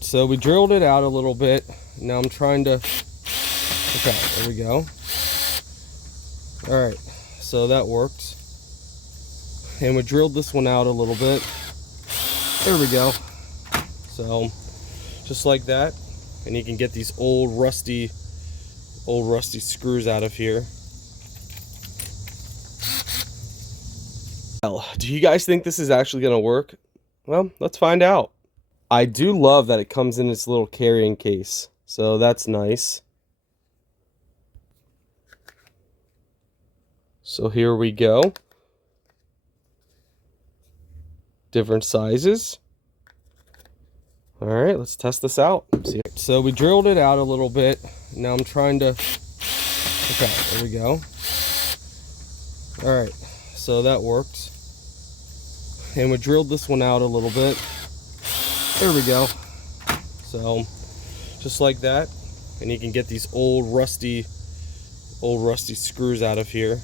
So we drilled it out a little bit. Now I'm trying to, okay, there we go. All right, so that worked. And we drilled this one out a little bit. There we go. So just like that. And you can get these old rusty screws out of here. Do you guys think this is actually going to work? Well, let's find out. I do love that it comes in its little carrying case, so that's nice. So here we go. Different sizes. All right, let's test this out. See. So we drilled it out a little bit. Now I'm trying to, okay, there we go. All right, so that worked. And we drilled this one out a little bit. There we go. So just like that. And you can get these old rusty screws out of here.